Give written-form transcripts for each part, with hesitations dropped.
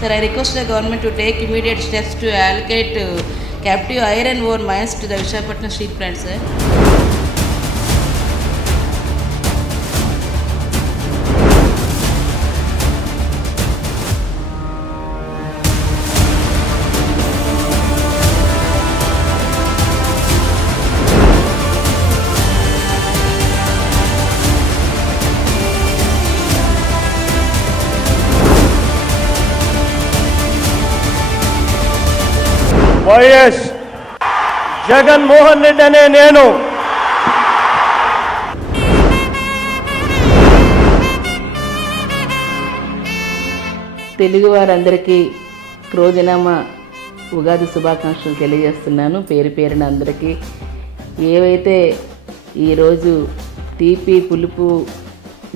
Sir, I request the government to take immediate steps to allocate captive iron ore mines to the Visakhapatnam steel plant, sir. YS Jaganmohan Reddy అనే నేను తెలుగు వారందరికీ క్రోజనామా ఉగాది శుభాకాంక్షలు తెలియజేస్తున్నాను. పేరు పేరున అందరికీ. ఏవైతే ఈరోజు తీపి పులుపు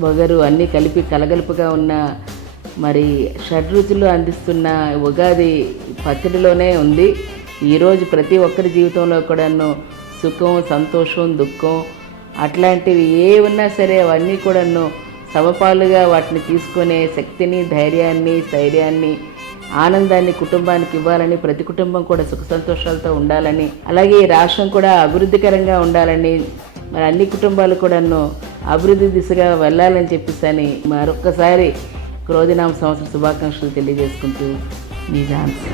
వగరు అన్నీ కలిపి కలగలుపుగా ఉన్న మరి షడ్రుచులు అందిస్తున్న ఉగాది పచ్చడిలోనే ఉంది. ఈరోజు ప్రతి ఒక్కరి జీవితంలో కూడాను సుఖం, సంతోషం, దుఃఖం అట్లాంటివి ఏ ఉన్నా సరే అవన్నీ కూడాను సమపాలుగా వాటిని తీసుకునే శక్తిని, ధైర్యాన్ని, స్థైర్యాన్ని, ఆనందాన్ని కుటుంబానికి ఇవ్వాలని, ప్రతి కుటుంబం కూడా సుఖ సంతోషాలతో ఉండాలని, అలాగే ఈ రాష్ట్రం కూడా అభివృద్ధికరంగా ఉండాలని, మరి అన్ని కుటుంబాలు కూడాను అభివృద్ధి దిశగా వెళ్ళాలని చెప్పేసి మరొక్కసారి క్రోధినామ సంవత్సర శుభాకాంక్షలు తెలియజేసుకుంటూ మీ ఝాన్సీ.